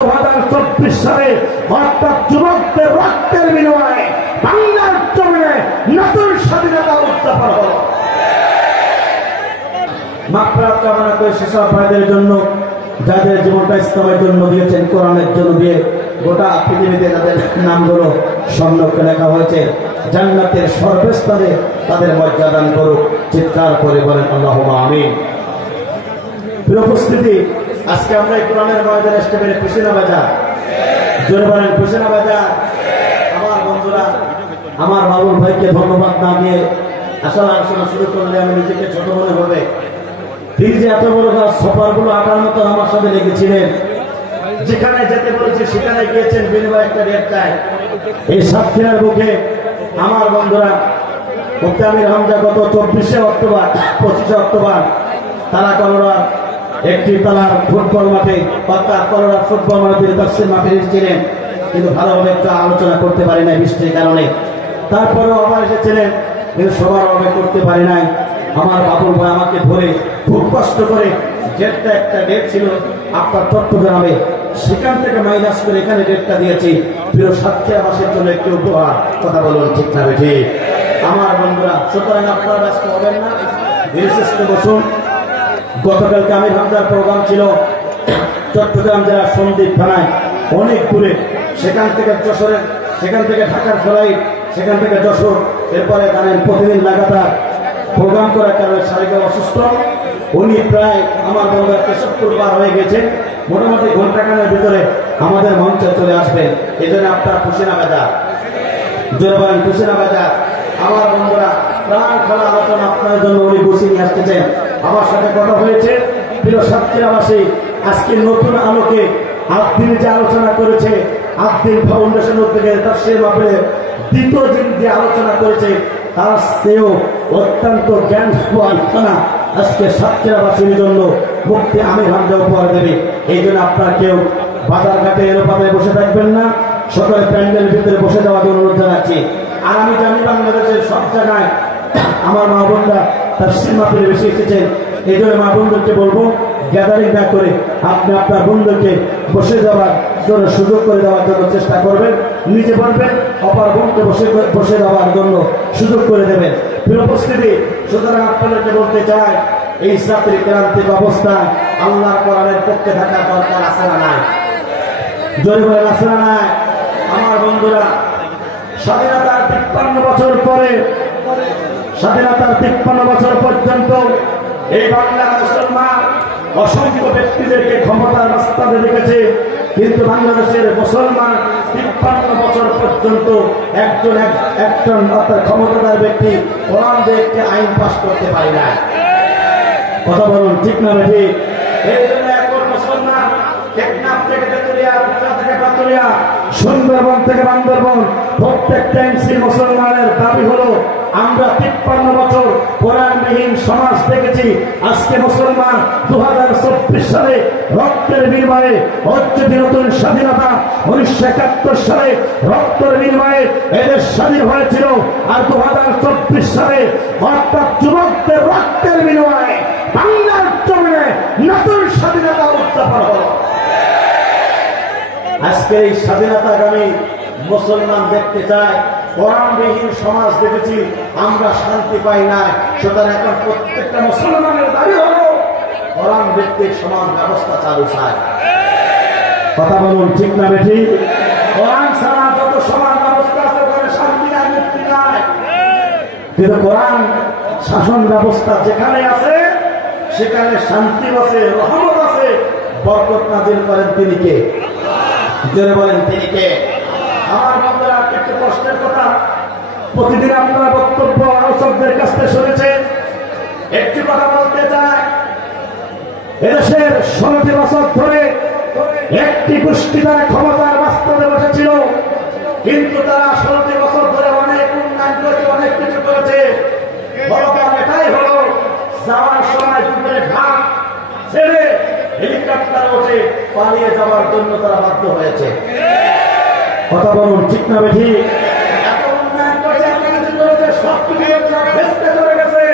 2024 সালে অর্থাৎ যুবকদের রক্তের বিনিময়ে বাংলার জমিনে নতুন স্বাধীনতা উদ্যাপন হল। মাগফিরাত কামনা করে সেসব ভাইদের জন্য যাদের জীবনটা ইসলামের জন্য দিয়েছেন, কোরআনের জন্য দিয়ে গোটা পৃথিবীতে তাদের নামগুলো স্বর্ণকে লেখা হয়েছে। জান্নাতের সর্বস্তরে তাদের মর্যাদা দান করুক। চিৎকার করে বলেন আল্লাহুম্মা আমিন। প্রিয় উপস্থিতি, আজকে আমরা এই কোরআনের ময়দানে আসতে পেরে খুশি না বাজার? জোরে বলেন খুশি না বাজার? আমার বন্ধুরা, আমার বাবুল ভাইকে ধন্যবাদ না দিয়ে আসলে আলোচনা শুরু করলে আমি নিজেকে ছোট মনে হবে। তিনি যে এত বড় গাছ সফরগুলো আটার মতো আমার সাথে লেগেছিলেন, যেখানে যেতে বলেছে সেখানে গিয়েছেন বিনিময় একটা রেট চাই। এই সাতক্ষীরার বুকে আমার বন্ধুরা মুফতি আমির হামজা গত 24 অক্টোবর 25 অক্টোবর তারা কলোরার একটি তালার ফুটবল মাঠে অর্থাৎ কলোরার ফুটবল মাঠে তাফসীর মাঠে এসেছিলেন, কিন্তু ভালোভাবে একটা আলোচনা করতে পারি নাই বৃষ্টির কারণে। তারপরেও আবার এসেছিলেন, কিন্তু সবারভাবে করতে পারি নাই। আমার বাবুল ভাই আমাকে ধরে খুব কষ্ট করে ডেটটা একটা ডেট ছিল আপনার চট্টগ্রামে, সেখান থেকে মাইনাস করে এখানে ডেটটা দিয়েছি। প্রিয় সাতক্ষীরাবাসীর জন্য একটি উপহার। কথা বলুন ঠিক না ঠিক? আমার বন্ধুরা, সুতরাং আপনারা ব্যস্ত হবেন না, ধীরে বসুন। গতকালকে আমির হামজার প্রোগ্রাম ছিল চট্টগ্রাম জেলার সন্দ্বীপ থানায়, অনেক দূরে। সেখান থেকে যশোরের, সেখান থেকে ঢাকার ফ্লাইট, সেখান থেকে যশোর। এরপরে জানেন প্রতিদিন লাগাতার প্রোগ্রাম করার কারণে শারীরিক অসুস্থ। উনি প্রায় আমার বন্ধুরা 73 পার হয়ে গেছে। মোটামুটি ঘন্টাখানের ভিতরে আমাদের মঞ্চে চলে আসবেন। এই জন্য আপনারা খুশি না বাজার? জোরে বলেন খুশি না বাজার? আমার বন্ধুরা, প্রাণ খোলা আলোচনা আপনাদের জন্য উনি বসিয়ে নিয়ে আসতেছেন। আমার সাথে কথা হয়েছে। প্রিয় সাতক্ষীরাবাসী, আজকে নতুন আলোকে আব্দিন যে আলোচনা করেছে, আব্দিন ফাউন্ডেশন উদ্যোগে তাফসীর মাহফিলে দ্বিতীয় দিন যে আলোচনা করেছে, তার চেয়েও অত্যন্ত জ্ঞানওয়ালা আজকে সাতক্ষীরাবাসীর জন্য মুফতি আমির হামজা উপহার দেবে। এই জন্য আপনারা কেউ বাজার ঘাটে এরকম বসে থাকবেন না, সকলে প্যান্ডেলের ভিতরে বসে যাওয়ার অনুরোধ জানাচ্ছি। আর আমি জানি বাংলাদেশের সব জায়গায় আমার মা বোনরা তাফসীর মাহফিলে বেশি এসেছেন। এই জন্য মা বোনদেরকে বলবো, গ্যাদারিং না করে আপনি আপনার বন্ধুকে বসে যাওয়ার জন্য সুযোগ করে দেওয়ার জন্য চেষ্টা করবেন। নিজে বলবেন, অপর বোনকে বসে যাওয়ার জন্য সুযোগ করে দেবেন। প্রিয় উপস্থিতি, সুতরাং আপনাদেরকে বলতে চাই, এই জাতির ক্রান্তিক অবস্থা আল্লাহর কোরআনের পক্ষে থাকার দরকার আছে না নাই? জোরে বলেন আছে না নাই? আমার বন্ধুরা, স্বাধীনতার 53 বছর পরে, স্বাধীনতার 53 বছর পর্যন্ত এই বাংলার মুসলমান অসংখ্য ব্যক্তিদেরকে ক্ষমতার রাস্তাতে রেখেছে, কিন্তু বাংলাদেশের মুসলমান 53 বছর পর্যন্ত একজন অর্থাৎ ক্ষমতাদার ব্যক্তি কোরআন দিয়ে একটি আইন পাস করতে পারে না। কথা বলুন ঠিক না বেশি? এই জন্য এখন মুসলমান টেকনাফ থেকে তেতুলিয়া, ভুটা থেকে পাতুলিয়া, সুন্দরবন থেকে বান্দরবন, প্রত্যেকটা এমসি মুসলমানের দাবি হলো, আমরা 53 বছর কোরআনবিহীন সমাজ দেখেছি। আজকে মুসলমান 2024 সালে রক্তের বিনিময়ে অর্জিত নতুন স্বাধীনতা, 1971 সালে রক্তের বিনিময়ে এদের স্বাধীন হয়েছিল। আর 2024 সালে অর্থাৎ যুবকদের রক্তের বিনিময়ে বাংলার জমিনে নতুন স্বাধীনতা উদ্যাপন হল। আজকে এই স্বাধীনতাগামী মুসলমান দেখতে চায়, কোরআনবিহীন সমাজ দেখেছি, আমরা শান্তি পাই না। সুতরাং এখন প্রত্যেকটা মুসলমানের দাবি হলো কোরআন ভিত্তিক সমাজ ব্যবস্থা চালু চায়। কথা বলুন ঠিক না বেঠি? কোরআন ছাড়া যত সমাজ ব্যবস্থা আছে ওখানে শান্তি আর মুক্তি নাই, কিন্তু কোরআন শাসন ব্যবস্থা যেখানে আছে সেখানে শান্তি আছে, রহমত আছে, বরকত নাযিল করেন তিনি কে? জোরে বলেন তিনি কে? আমার বন্ধুরা, একটু কষ্টের কথা, প্রতিদিন আপনারা বক্তব্য আলোচকদের কাছ থেকে শুনেছেন। একটি কথা বলতে চাই, এদেশের 16টি বছর ধরে একটি গোষ্ঠী তারা ক্ষমতার বাস্তবে বসেছিল, কিন্তু তারা 16টি বছর ধরে অনেক উন্নয়ন করেছে, অনেক কিছু করেছে। বড় কারণ এটাই হলো, যাওয়ার সময় দুপুরে ঘাট ছেড়ে হেলিকপ্টার ওঠে পালিয়ে যাওয়ার জন্য তারা বাধ্য হয়েছে। কথা বলুন ঠিক না বেঠি? এত উন্নয়ন করেছে, সব কিছু চলে গেছে,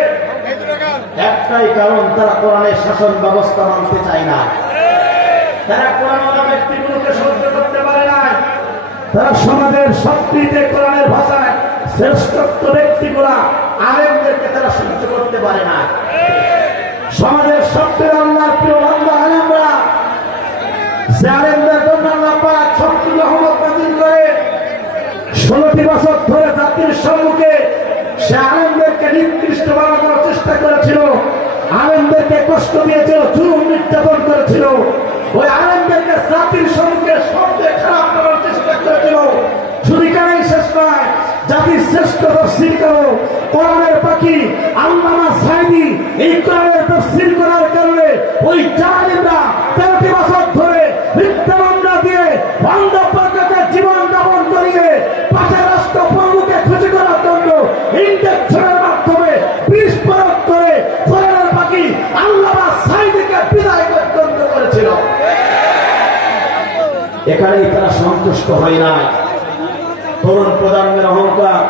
একটাই কারণ, তারা কোরআনের শাসন ব্যবস্থা মানতে চায় না। তারা কোরআনওয়ালা ব্যক্তিগুলোকে সহ্য করতে পারে না। তারা সমাজের সবচেয়ে কোরআনের ভাষায় শ্রেষ্ঠত্ব ব্যক্তিগুলা আলেমদেরকে তারা সহ্য করতে পারে না। সমাজের সবচেয়ে আল্লাহর প্রিয় বান্দা আলেমরা, যে আলেমদের জন্য আল্লাহ পাক সবচেয়ে রহমত নাযিল করে 16টি বছর ধরে জাতির সম্মুখে সে আলেমদেরকে নিকৃষ্ট বানানোর চেষ্টা করেছিল, আলেমদেরকে কষ্ট দিয়েছিল, জুলুম নির্যাতন করেছিল। ওই আলেমদেরকে জাতির সম্মুখে সবচেয়ে খারাপ করার চেষ্টা করেছিল। শুধু এখানেই শেষ নয়, জাতির শ্রেষ্ঠ তাফসীর করো কোরআনের পাখি আল্লামা সাঈদী এই কোরআনের তাফসীর করার কারণে ওই জালিমরা 13টি বছর ধরে মিথ্যা মামলা দিয়ে বন্ধ প্রকাশে জীবন যাপন করিয়ে পাশের রাষ্ট্র প্রমুখে খুশি করার জন্য ইন্জেকশনের মাধ্যমে বিষ প্রয়োগ করে কোরআনের পাখি আল্লামা সাঈদীকে বিদায় পর্যন্ত করেছিল। এখানেই তারা সন্তুষ্ট হয় নাই। তরুণ প্রজন্মের অহংকার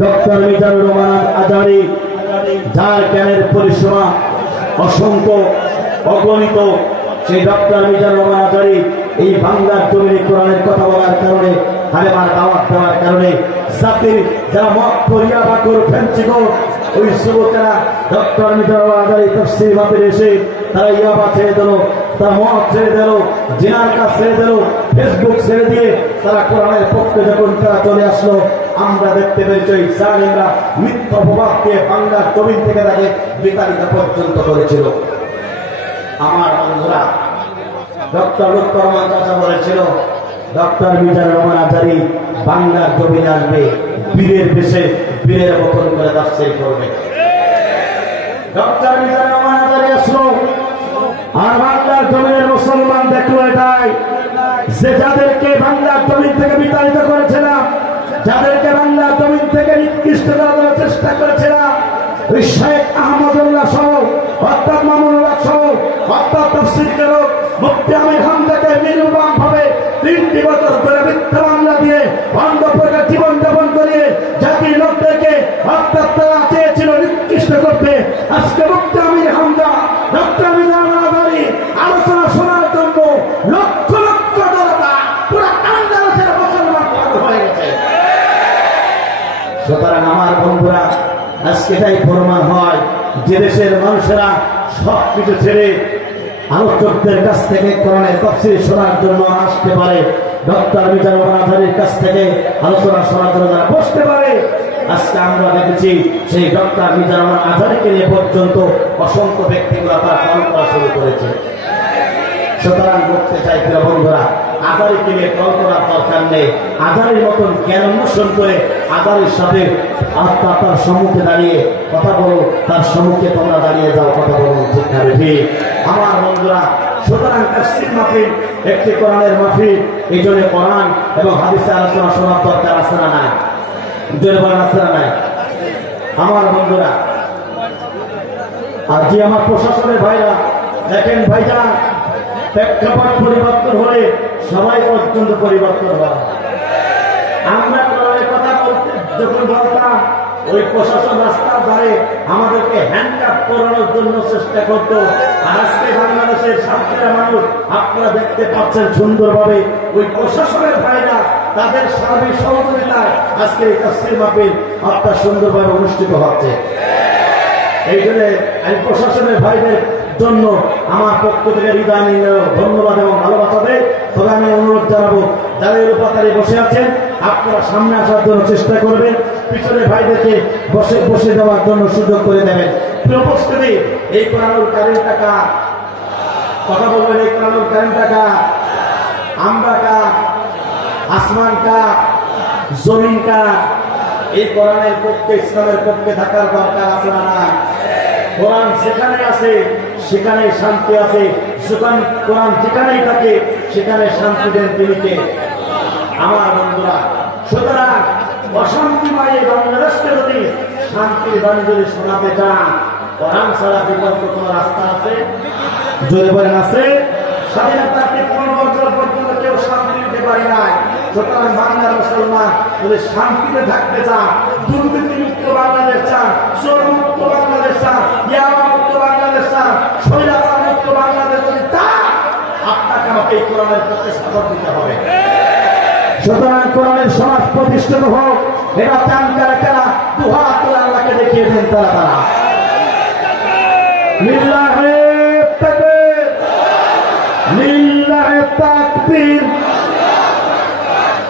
ডক্টর মিজানুর রহমান আজহারী, যার জ্ঞানের পরিসীমা অসংখ্য অগণিত, সেই ডক্টর মিজানুর রহমান আজহারী এই বাংলার জমিনে কোরআনের কথা বলার কারণে, হালেমার দাওয়াত দেওয়ার কারণে জাতির যারা মত করিয়া বাকর ফেন্সিগর ওই যুবকেরা ডক্টর মিজানুর রহমান আজহারী তাফসীর মাহফিলে এসে তারা ইয়াবা ছেড়ে দিল, তারা মদ ছেড়ে দিল, জিনার কাজ ছেড়ে দিল, ফেসবুক ছেড়ে দিয়ে তারা কোরআনের পক্ষে যখন তারা চলে আসলো, আমরা দেখতে পেয়েছি ওই জালিমরা মিথ্যা অপবাদ দিয়ে বাংলার জমিন থেকে তাকে বিতাড়িত পর্যন্ত করেছিল। আমার বন্ধুরা, ডক্টর লুৎফর রহমান চাচা বলেছিল ডক্টর মিজানুর রহমান আজহারী বাংলার জমিনে আসবে, বীরের বেশে বীরের মতন করে তাফসীর করবে। ডক্টর মিজানুর রহমান আজহারী আসলো, আর বাংলার জমিনের মুসলমান দেখলো এটাই যে যাদেরকে বাংলার জমিন থেকে বিতাড়িত করেছিলাম, যাদেরকে বাংলার জমিন থেকে নিকৃষ্ট করার চেষ্টা করেছিলাম, ওই শেখ আহমদুল্লাহ সহ অর্থাৎ মামুনুল্লাহ সহ অর্থাৎ তাফসীর কারক মুফতি আমির হামজাকে নির্মম ভাবে 3টি বছর ধরে মিথ্যা মামলা দিয়ে বন্ধ প্রকার জীবন যাপন করিয়ে জাতির লোকদেরকে অর্থাৎ তারা চেয়েছিল নিকৃষ্ট করতে। আজকে মুফতি আমির হামজা ডক্টর মিজানুর আজহারী আলোচনা শোনার জন্য লক্ষ লক্ষ জনতা পুরো বাংলাদেশের মুসলমান হয়ে গেছে। সুতরাং আমার বন্ধুরা, আজকে এটাই প্রমাণ হয় যে দেশের মানুষেরা সবকিছু ছেড়ে আলোচকদের কাছ থেকে কোরআনের তাফসীর শোনার জন্য আসতে পারে, ডক্টর মিজানুর রহমান আজহারীর কাছ থেকে আলোচনা শোনার জন্য যারা বসতে পারে। আজকে আমরা দেখেছি সেই ডক্টর মিজানুর রহমান আজহারীকে নিয়ে পর্যন্ত অসংখ্য ব্যক্তিগুলো তার পালন করা শুরু করেছে। সুতরাং বলতে চাই প্রিয় বন্ধুরা, আজহারীকে নিয়ে কল্পনার দরকার নেই। আজহারীর মতন জ্ঞান অন্বেষণ করে আজহারীর সাথে তার সম্মুখে দাঁড়িয়ে কথা বলো, তার সম্মুখে তোমরা দাঁড়িয়ে যাও, কথা বলো, ঠিক না ঠিক? আমার বন্ধুরা, সুতরাং তাফসীর মাহফিল একটি কোরআনের মাহফিল, এই জন্য কোরআন এবং হাদিসের আলোচনা শোনার দরকার আছে না নাই? জোরে বলেন আছে না নাই? আমার বন্ধুরা, আর যে আমার প্রশাসনের ভাইরা দেখেন, ভাইজান প্রেক্ষাপট পরিবর্তন হলে সবাই পর্যন্ত পরিবর্তন হয়। আমরা কোরআনের কথা বলতে যখন বলতাম, ওই প্রশাসন রাস্তার ধারে আমাদেরকে হ্যান্ডকাপ করানোর জন্য চেষ্টা করত। আর আজকে বাংলাদেশের শান্তিরা মানুষ আপনারা দেখতে পাচ্ছেন সুন্দরভাবে ওই প্রশাসনের ভাইরা তাদের সার্বিক সহযোগিতায় আজকে এই তাফসীর মাহফিল আপনার সুন্দরভাবে অনুষ্ঠিত হচ্ছে। এই জন্য আমি প্রশাসনের ভাইদের জন্য আমার পক্ষ থেকে হৃদয় ধন্যবাদ এবং ভালোবাসা দেয়। তবে আমি অনুরোধ জানাবো, যারা এই উপাতারে বসে আছেন আপনারা সামনে আসার জন্য চেষ্টা করবেন, পিছনে ভাইদেরকে বসে দেওয়ার জন্য সুযোগ করে দেবেন। উপস্থিতি, এই কোরআনুল কারীম টাকা কথা বলবেন, এই কোরআনুল কারীম টাকা আমরা কা, আসমান কা, জমিন কা? এই কোরআনের পক্ষে, ইসলামের পক্ষে থাকার দরকার আছে না? কোরআন যেখানে আছে সেখানে শান্তি আছে, কোরআন যেখানেই থাকে সেখানে শান্তি দেন তিনি কে? আমার বন্ধুরা, সুতরাং অশান্তিময় বাংলাদেশকে যদি শান্তির বাণী যদি শোনাতে চান, কোরআন ছাড়া বিকল্প কোন রাস্তা আছে? যদি বলেন আছে? স্বাধীনতার ৫৩ বছর পর্যন্ত কেউ শান্তি দিতে পারে নাই। সুতরাং বাংলার মুসলমান যদি শান্তিতে থাকতে চান, দুর্নীতি মুক্ত বাংলাদেশ চান, চোর মুক্ত বাংলাদেশ চান, ইয়াবা মুক্ত বাংলাদেশ চান, স্বৈরাচার মুক্ত বাংলাদেশ যদি চান, আপনাকে এই কোরআনের প্রতি সাপোর্ট দিতে হবে। সুতরাং কোরআনের সমাজ প্রতিষ্ঠিত হোক, এটা চান কারা কারা? দুহাত তুলে আল্লাহকে দেখিয়ে দেন তারা তারা। লিল্লাহে তাকবীর, লিল্লাহে তাকবীর।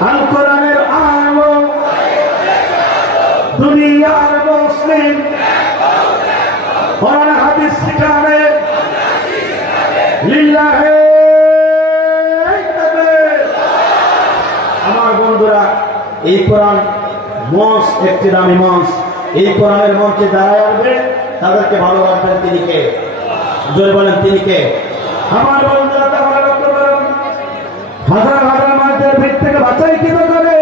আল কোরআনের আলো দুনিয়ার মুসলিম কোরআন হাদিস শিখাবে। লিল্লাহে তাকবীর। আমার বন্ধুরা, এই কোরআন মঞ্চ একটি দামি মঞ্চ। এই কোরআনের মঞ্চে দাঁড়ায় আসবে, তাদেরকে ভালোবাসবেন তিনি কে? জোরে বলেন তিনি কে? আমার বন্ধুরা, তাহলে লক্ষ্য করুন, হাজার হাজার মায়ের ভিড় থেকে বাঁচাই কি করে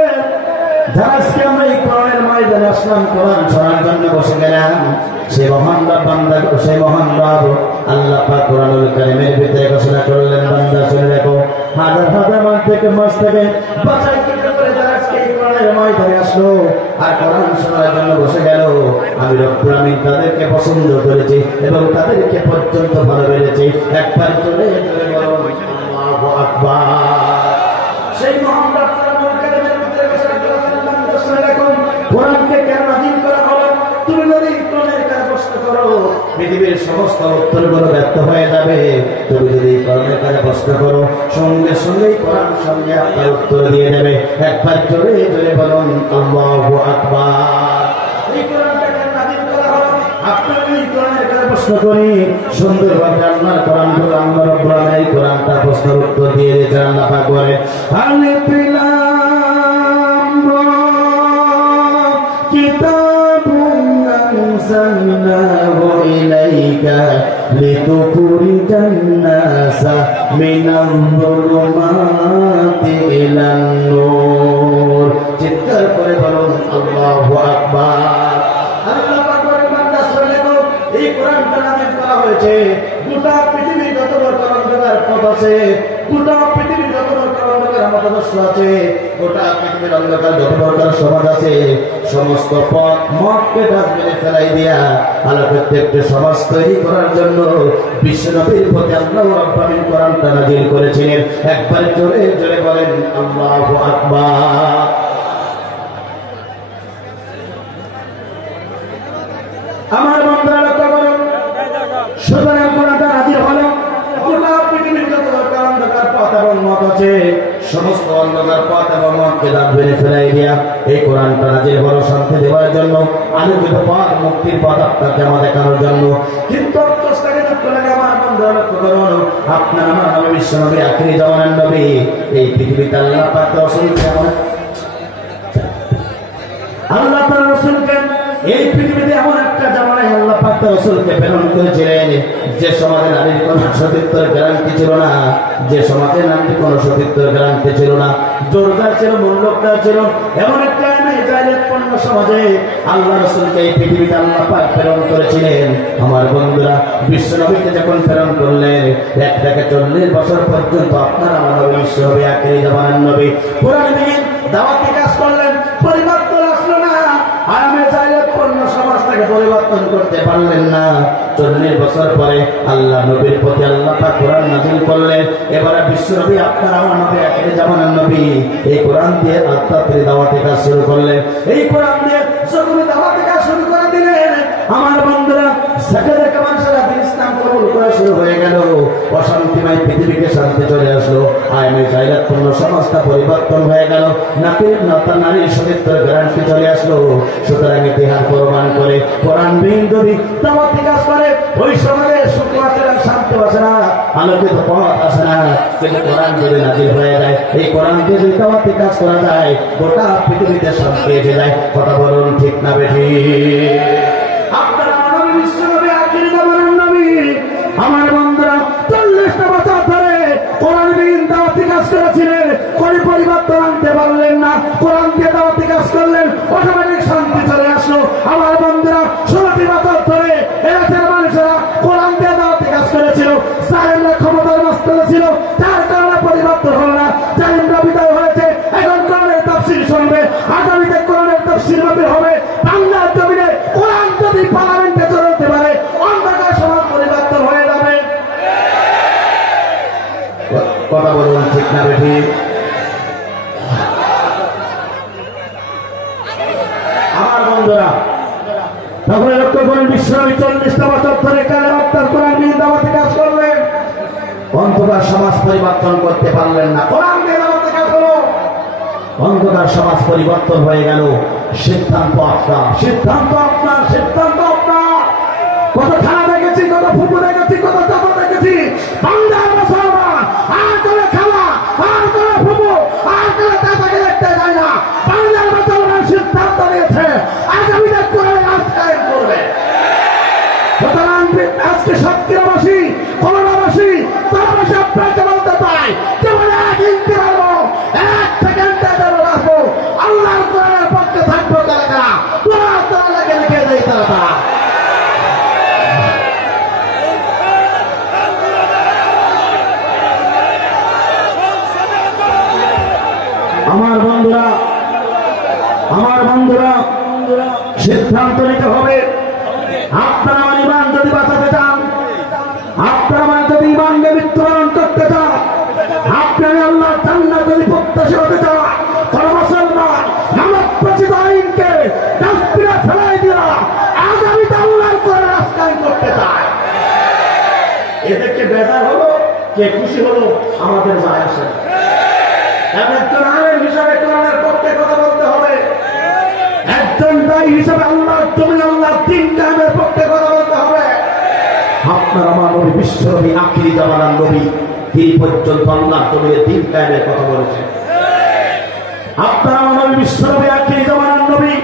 যারা আজকে আমরা এই কোরআনের ময়দানে আসলাম, কোরআন শোনার জন্য বসে গেলাম, সে মহান রব বান্দা, সেই মহান রব আল্লাহ পাক কোরআনুল কারীমের ভিতরে ঘোষণা করলেন, বান্দা শুনে রাখো, হাজার হাজার মাছ থেকে বাঁচাই কি করে যারা আজকে এই কোরআনের ময়দানে আসলো আর কোরআন শোনার জন্য বসে গেল, আমি রব্বুল আমিন তাদেরকে পছন্দ করেছি এবং তাদেরকে পর্যন্ত ভালোবেসেছি। একবার চলে চলে বলো আল্লাহু আকবার। সেই মহান রব কোরআনুল কারীমের ভিতরে ঘোষণা করেছেন, বান্দা শুনে রাখো, কোরআনকে কেন নাযিল করা হলো? তুমি যদি কোরআনের কাছে প্রশ্ন করো, পৃথিবীর সমস্ত উত্তরগুলো ব্যর্থ হয়ে যাবে। তুমি যদি কোরআনের কাছে প্রশ্ন করো, সঙ্গে সঙ্গেই কোরআন সঙ্গে আপনার উত্তর দিয়ে দেবে। একবার জোরে জোরে বলুন আল্লাহু আকবার। এই কোরআনটা কেন নাযিল করা হলো? আপনাকে এই কোরআনের কাছে প্রশ্ন করি, সুন্দরভাবে আল্লাহর কোরআনগুলো আল্লাহ রাব্বুল আলামিন এই কোরআনটা প্রশ্নের উত্তর দিয়ে দিয়েছেন। আল্লাহ পাক বলে, আলিফ লাম রা কিতাবুন আনজালনাহু ইলাইকা লিতুখরিজান নাসা মিনাল-যুলুমাতি ইলান-নূর। চিৎকার করে বলুন আল্লাহু আকবার। আল্লাহ পাক বলেন, বান্দা শুনে নাও, এই কোরআনটা নাযিল করা হয়েছে গোটা পৃথিবীর যত বড় অন্ধকার পথ আছে, গোটা পৃথিবীর যত বড় অন্ধকার মতাদর্শ আছে, গোটা পৃথিবীর অন্ধকার যত বড় সমাজ আছে, সমস্ত পথ মতকে ডাস্টবিনে ফেলাই দিয়া আলোকের একটি সমাজ তৈরি করার জন্য বিশ্বনবীর প্রতি আল্লাহ রাব্বুল আমিন কোরআনটা নাযিল করেছিলেন। একবার জোরে জোরে বলেন আল্লাহু আকবার। আমার বন্ধুরা লক্ষ্য করুন, সুতরাং কোরআনটা নাযিল হলো গোটা পৃথিবীর যত অন্ধকার পথ এবং মত আছে, সমস্ত অন্ধকার পথ এবং মতকে ডাস্টবিনে ফেলাই দিয়া এই কোরআনটা নাযিল হলো শান্তি দেওয়ার জন্য, আলোকিত পথ, মুক্তির পথ আপনাকে আমার দেখানোর জন্য। কিন্তু অন্তস্থাকে যুক্ত লাগে আমার বন্ধুরা লক্ষ্য করুন, আপনার আমার নবী বিশ্বনবী আখিরি জামানার নবী, এই পৃথিবীতে আল্লাহ পাক রাসূলকে আল্লাহ তাআলা রাসূলকে এই পৃথিবীতে এমন একটা জামানায় আল্লাহ পাক রাসূলকে প্রেরণ করেছিলেন যে সমাজে নারীর কোনো সতীত্বের গ্যারান্টি ছিল না, যে সমাজে নারীর কোনো সতীত্বের গ্যারান্টি ছিল না, জোরদার ছিল, মূল্যদার ছিল, এমন একটা জাহেলিয়াতপূর্ণ সমাজে আল্লাহ রাসূলকে এই পৃথিবীতে আল্লাহ পাক প্রেরণ করেছিলেন। আমার বন্ধুরা, বিশ্বনবীকে যখন প্রেরণ করলেন, 1 থেকে 40 বছর পর্যন্ত আপনার আমার নবী বিশ্বনবী আখিরি জামানার নবী কোরআন দিয়ে দাওয়াতি কাজ করলেন, পরিবর্তন আসলো না। আরামে জাহেলিয়াতপূর্ণ সমাজটাকে পরিবর্তন করতে পারলেন না। 40 বছর পরে আল্লাহ নবীর প্রতি আল্লাহ পাক কোরআন নাযিল করলেন। এবারে বিশ্বনবী আপনার আমার নবী আখিরি জামানার নবী এই কোরআন দিয়ে আত্মাত্রি দাওয়াতি কাজ শুরু করলেন। এই কোরআন দিয়ে যখন দাওয়াতি কাজ শুরু করে দিলেন, আমার বন্ধুরা, সেখানে মানুষেরা ইসলাম কবুল করা শুরু হয়ে গেল। অশান্তিময় পৃথিবীকে শান্তি চলে আসলো, আইনে জাহেলিয়াতপূর্ণ সমাজটা পরিবর্তন হয়ে গেল, নারীর সতীত্বের গ্যারান্টি চলে আসলো। সুতরাং ইতিহাস প্রমাণ করে কোরআনবিহীন যদি দাওয়াতি কাজ করে, ওই সমাজে সুখ আসে না, শান্তি আসে না, আলোকিত পথ আসে না। কিন্তু কোরআন যদি নাযিল হয়ে যায়, এই কোরআন দিয়ে যদি দাওয়াতি কাজ করা যায়, গোটা পৃথিবীতে শান্তি এসে যায়। কথা বলুন ঠিক না বেঠিক? আপনারা নবী বিশ্বনবী আখিরি জামানার নবী, আমার বন্ধুরা 40টা বছর ধরে কোরআনবিহীন দাওয়াতি কাজ করেছিলেন, কোন পরিবর্তন আনতে পারলেন না। কোরআন দিয়ে দাওয়াতি কাজ করলেন, অটোমেটিক শান্তি চলে আসলো। আমার বন্ধুরা 16টি বছর ধরে এলাকার মানুষেরা কোরআন দিয়ে দাওয়াতি কাজ করেছিল, জালেমরা ক্ষমতার মস্তকে ছিল, তার কারণে পরিবর্তন হলো না। জালেমরা বিদায় হয়েছে, এখন কোরআনের তাফসীর শুনবে, আগামীতে কোরআনের তাফসীর হবে। বাংলার জমিনে কোরআন যদি পার্লামেন্টে চলতে পারে, অন্ধকার সমাজ পরিবর্তন হয়ে যাবে। কথা বলুন না বেঠি? আমার বন্ধুরা, তখন লক্ষ্য করেন বিশ্বনবী 40টা বছর ধরে কালেমার কোরআন নিয়ে দাওয়াতে কাজ করলেন, অন্ধকার সমাজ পরিবর্তন করতে পারলেন না। কোরআন নিয়ে দাওয়াতে কাজ হলো, অন্ধকার সমাজ পরিবর্তন হয়ে গেল। সিদ্ধান্ত আপনার, সিদ্ধান্ত আপনার, সিদ্ধান্ত আপনার। কত খানা দেখেছি, কত ফুপু দেখেছি, কত চাপা দেখেছি, বাংলার মুসলমান আর করে খাওয়া, আর করে ফুপু, আর করে চাপাকে দেখতে যায় না। বাংলার মুসলমান সিদ্ধান্ত নিয়েছে আগামীতে করে রাজকায়ন করবে। সুতরাং আজকে সাতক্ষীরাবাসী, করোনাবাসী, তারাবাসী আপনাকে বলতে পাই, যেমন এক ইঞ্চি পারবো, এক সেকেন্ডে যেন রাখবো, আল্লাহর কোরআনের পক্ষে থাকবো তারা, তোরা তোরা লেগে রেখে দেয় তারা। আমার বন্ধুরা, আমার বন্ধুরা, সিদ্ধান্ত নিতে হবে। আপনারা আমার ইমান যদি বাঁচাতে চান, আপনারা আমার যদি ইমানকে মৃত্যুবরণ করতে চান, আপনারা আল্লাহ জান্নাত যদি প্রত্যাশী হতে চান, কোন মুসলমান মানব প্রচিত আইনকে ডাস্টবিনে ফেলাই দিয়া আগামীতে আল্লাহর করে রাজকায়ন করতে চায়। এদেরকে বেজার হলো, কে খুশি হলো, আমাদের যায় আসে। একজন আলেম হিসাবে কোরআনের পক্ষে কথা বলতে হবে, একজন দায়ী হিসাবে আল্লাহর জমিন, আল্লাহর দ্বীন কায়েমের পক্ষে কথা বলতে হবে। আপনার আমার নবী বিশ্বনবী আখিরি জামানার নবী, তিনি পর্যন্ত আল্লাহর জমিনে দ্বীন কায়েমের কথা বলেছেন। আপনার আমার নবী বিশ্বনবী আখিরি জামানার নবী,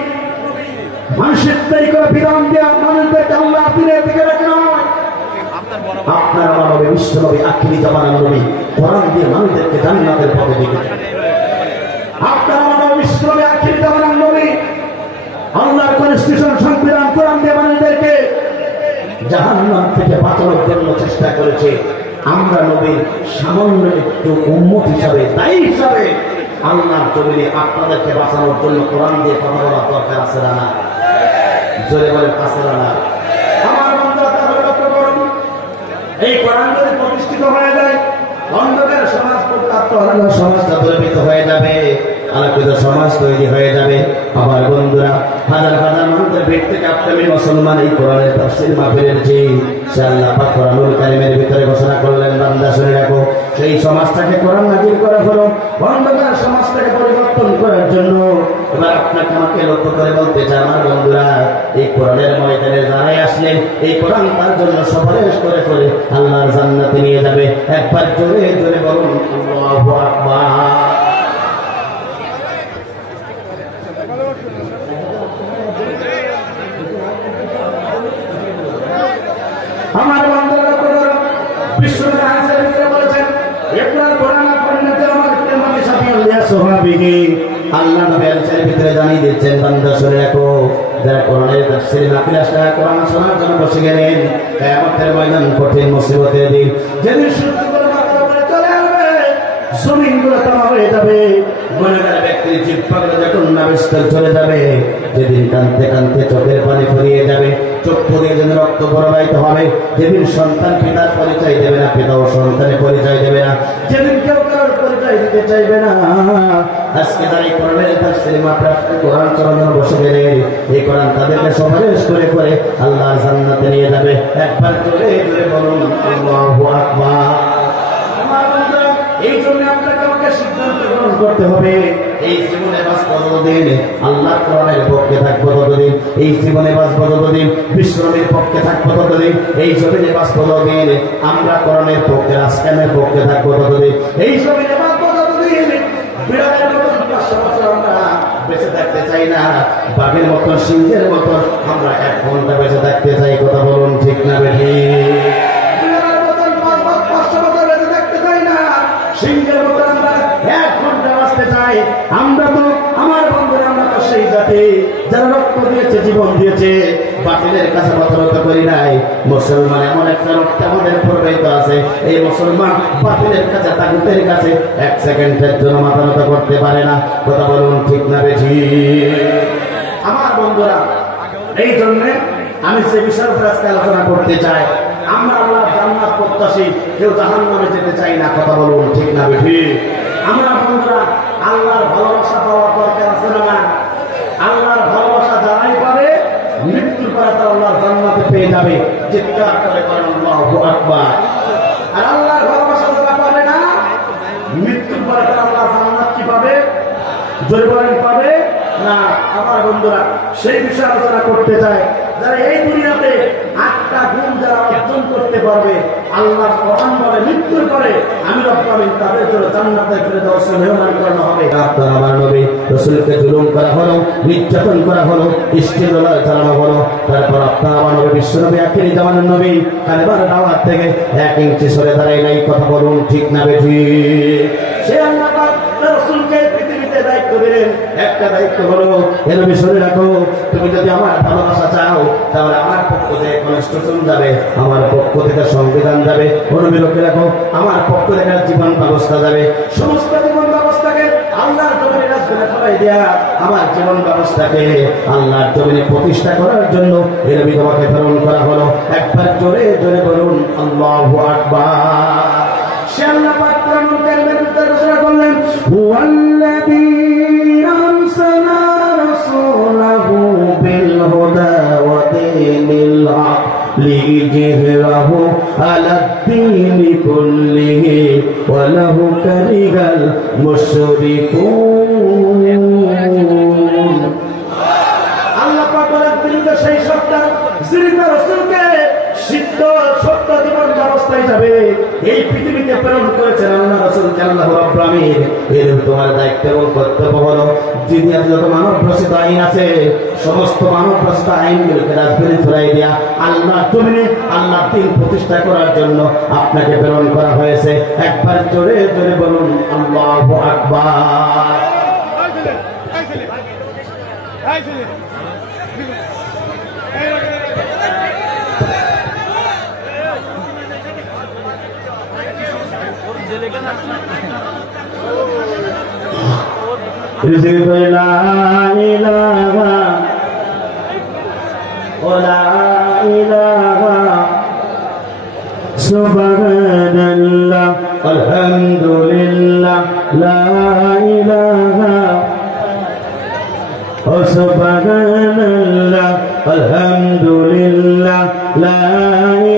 মানুষের তৈরি করে বিধান দেওয়া, মানুষদেরকে আল্লাহর দ্বীনের দিকে রেখে নয়। আপনার আমার নবী বিশ্বনবী আখিরি জামানার নবী, কোরআন দিয়ে মানুষদেরকে জান্নাতের পথে ডেকেছেন। আপনার আমার নবী বিশ্বনবী আখিরি জামানার নবী, আল্লাহর কনস্টিটিউশন সংবিধান কোরআন দিয়ে মানুষদেরকে জাহান্নাম থেকে বাঁচানোর জন্য চেষ্টা করেছে। আমরা নবীর সামান্য একটু উম্মত হিসাবে, দায়ী হিসাবে আল্লাহর জমিনে আপনাদেরকে বাঁচানোর জন্য কোরআন দিয়ে কথা বলার দরকার আছে না? জোরে বলে আছে না? আমার বন্ধুরা, তাহলে লক্ষ্য করুন, এই কোরআন যদি প্রতিষ্ঠিত হয়ে যায়, অন্ধকার সমাজ সমাজটা দূরীভূত হয়ে যাবে, আলোকিত সমাজ তৈরি হয়ে যাবে। আমার বন্ধুরা, হাজার হাজার মানুষের ভিড় থেকে আপনি মুসলমান এই কোরআনের তাফসীর মাহফিলের যে আল্লাহ পাক কোরআনুল কারীমের ভিতরে ঘোষণা করলেন, বান্দা শুনে রাখো, সেই সমাজটাকে কোরআন নাযিল করা হলো অন্ধকার সমাজটাকে পরিবর্তন করার জন্য। এবার আপনাকে আমাকে লক্ষ্য করে বলতে চাই, আমার বন্ধুরা, এই কোরআনের ময়দানে যারাই আসলেন, এই কোরআন তার জন্য সুপারিশ করে করে আল্লাহর জান্নাতে নিয়ে যাবে। একবার জোরে জোরে বলুন আল্লাহু আকবার। আমার বন্ধুরা, বিশ্বনবী হাদিসের ভিতরে বলেছেন, একবার কোরআন পড়তে আমার কিয়ামতের সাথে আল্লাহ সুবহানাহু আল্লাহ নবী হাদিসের ভিতরে জানিয়ে দিচ্ছেন, বান্দা শুনে রাখো, যারা কোরআনের তাফসীর মাহফিলে আসলে কোরআন শোনার জন্য বসে গেলেন, কিয়ামতের ময়দান কঠিন মুসিবতের দিন, যেদিন সূর্যগুলো মাথা উপরে চলে আসবে, জমিনগুলো তামা হয়ে যাবে, গুনাহগার ব্যক্তির জিহ্বাগুলো যখন নাভিস্থল চলে যাবে, যেদিন কাঁদতে কাঁদতে চোখের পানি ফুরিয়ে যাবে, চক্ষু দিয়ে যেন রক্ত প্রবাহিত হবে, যেদিন সন্তান পিতার পরিচয় দেবে না, পিতা ও সন্তানের পরিচয় দেবে না, যেদিন কেউ কারোর পরিচয় দিতে চাইবে না। আজকে তারা এই কোরআনের তাফসীর মাহফিলে কোরআন চলানো বসে গেলে, এই কোরআন তাদেরকে সুপারিশ করে করে আল্লাহর জান্নাতে নিয়ে যাবে। একবার জোরে জোরে বলুন আল্লাহু আকবার। এই জন্য আপনাকে আমাকে সিদ্ধান্ত গ্রহণ করতে হবে, এই জীবনে বাঁচবো ততদিন আল্লাহর কোরআনের পক্ষে থাকবো ততদিন, এই জীবনে বাঁচবো ততদিন বিশ্বনবীর পক্ষে থাকবো ততদিন, এই জমিনে বাঁচবো ততদিন আমরা কোরআনের পক্ষে, রাজকায়েমের পক্ষে থাকবো ততদিন, এই জমিনে বাঁচবো ততদিন। বিড়ালের মতন 500 বছর আমরা বেঁচে থাকতে চাই না, বাঘের মতন, সিংহের মতন আমরা 1 ঘন্টা বেঁচে থাকতে চাই। কথা বলুন ঠিক না বেঠিক? সিংহের মতো আমরা 1 ঘন্টা বাঁচতে চাই। আমরা তো, আমার বন্ধুরা, আমরা তো সেই জাতি যারা রক্ত দিয়েছে, জীবন দিয়েছে, বাতিলের কাছে প্রতিরোধ করি নাই। মুসলমান এমন একটা রক্ত আমাদের প্রবাহিত আছে, এই মুসলমান বাতিলের কাছে, তাগুতের কাছে 1 সেকেন্ডের জন্য মাথা নত করতে পারে না। কথা বলুন ঠিক না বেঠিক? আমার বন্ধুরা, এই জন্য আমি যে বিষয়ের উপর আজকে আলোচনা করতে চাই, আমরা আল্লাহর জান্নাত প্রত্যাশী, কেউ জাহান্নামে যেতে চাই না। কথা বলুন ঠিক না বেঠি? আমরা বন্ধুরা আল্লাহর ভালোবাসা পাওয়ার দরকার আছে না? আল্লাহর ভালোবাসা যারাই পাবে মৃত্যুর পরে তারা আল্লাহর জান্নাতে পেয়ে যাবে। চিৎকার করে বলেন আল্লাহু আকবার। আর আল্লাহর ভালোবাসা যারা পাবে না মৃত্যুর পরে তারা আল্লাহর জান্নাত কি পাবে? জোরে বলেন পাবে না? আমার বন্ধুরা সেই বিষয়ে আলোচনা করতে চাই। যারা এই দুনিয়াতে 8টা গুণ যারা অর্জন করতে পারবে, আল্লাহ কোরআন বলে মৃত্যুর পরে আমি রব্বুল আমিন তাদের জন্য জান্নাতে ফেরদাউস মেহমান করানো হবে। আপনার আমার নবী রাসূলকে জুলুম করা হলো, নির্যাতন করা হলো, ইস্তেগফার চালানো হলো, তারপর আপনার আমার নবী বিশ্বনবী আখিরি জামানের নবী কালেমার দাওয়াত থেকে 1 ইঞ্চি সরে দাঁড়ায় নাই। কথা বলুন ঠিক না বেঠিক? সে আল্লাহ পাক রাসূলকে পৃথিবীতে দায়িত্ব দিলেন। একটা দায়িত্ব হলো হে নবী শুনে রাখো, তুমি যদি আমার ভালোবাসা চাও তাহলে আমার পক্ষ থেকে কনস্টিটিউশন যাবে, আমার পক্ষ থেকে সংবিধান যাবে। নবী লোকে রাখো আমার পক্ষ থেকে জীবন ব্যবস্থা যাবে। সমস্ত জীবন ব্যবস্থাকে আল্লাহর জমিনে রাজধানী ফেলাই দেয়া, আমার জীবন ব্যবস্থাকে আল্লাহর জমিনে প্রতিষ্ঠা করার জন্য হে নবী তোমাকে প্রেরণ করা হলো। একবার জোরে জোরে বলুন আল্লাহু আকবার। সে আল্লাহ পাক কোরআনুল কারীমের ভিতরে ঘোষণা করলেন হুয়াল্লাযী আরসালা রাসূলাহু বিল হুদা ওয়া দীনিল হক লিইয়ুযহিরাহু আলাদ-দীনি কুল্লিহি ওয়া লাহু কারিহাল মুশরিকুন। আল্লাহ পাক বলেন তিনি তো সেই সত্তা যিনি তার রাসূলকে সিদ্ধ সত্য জীবন ব্যবস্থায় যাবে এই পৃথিবীতে প্রেরণ করেছেন। আল্লাহ রাসূলকে আল্লাহ রাব্বুল আমিন এর তোমার দায়িত্ব এবং কর্তব্য হলো দুনিয়াতে যত মানব রচিত আইন আছে সমস্ত মানব রচিত আইনগুলোকে রাজধানী ফেলাই দেয়া আল্লাহ জমিনে আল্লাহ দ্বীন প্রতিষ্ঠা করার জন্য আপনাকে প্রেরণ করা হয়েছে। একবার জোরে জোরে বলুন আল্লাহু আকবার। লা ইলাহা ওয়ালা ইলাহা সুবহানাল্লাহ আলহামদুলিল্লাহ লা ইলাহা সুবহানাল্লাহ আলহামদুলিল্লাহ লা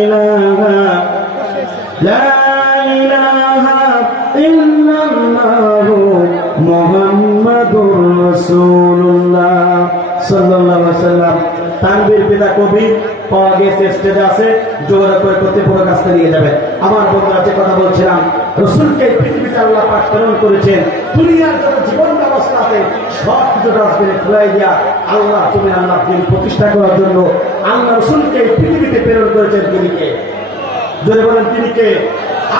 ইলাহা লা ইলাহা ইল্লাল্লাহু মুহাম্মাদুর রাসূলুল্লাহ সাল্লাল্লাহু আলাইহি ওয়াসাল্লাম। তানভীর পিতা কবি পাওয়া গেছে, স্টেজে আছে, জোগাড় করে প্রতিপুরো কাছে নিয়ে যাবেন। আমার বন্ধুরা যে কথা বলছিলাম, রাসূলকে পৃথিবীতে আল্লাহ পাক প্রেরণ করেছেন দুনিয়ার যত জীবন ব্যবস্থা আছে সব কিছু রাজধানী খুলাই দিয়া আল্লাহ তুমি আল্লাহ দ্বীন প্রতিষ্ঠা করার জন্য আল্লাহ রাসূলকে পৃথিবীতে প্রেরণ করেছেন। তিনি কে? জোরে বলেন তিনি কে?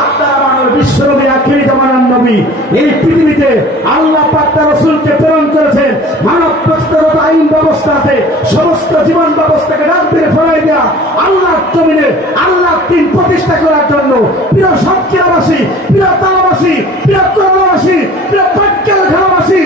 আপনার আমার বিশ্বনবী আখিরি জামানার নবী এই পৃথিবীতে আল্লাহ পাক তার রাসূলকে প্রেরণ করেছেন মানব প্রস্তাবিত আইন ব্যবস্থা আছে সমস্ত জীবন ব্যবস্থাকে রাজধানী ফেলাই দেয়া আল্লাহর জমিনে আল্লাহ দ্বীন প্রতিষ্ঠা করার জন্য। প্রিয় সাতক্ষীরাবাসী, প্রিয় তালাবাসী, প্রিয় করোনাবাসী, প্রিয় পাটকেল ঘানাবাসী,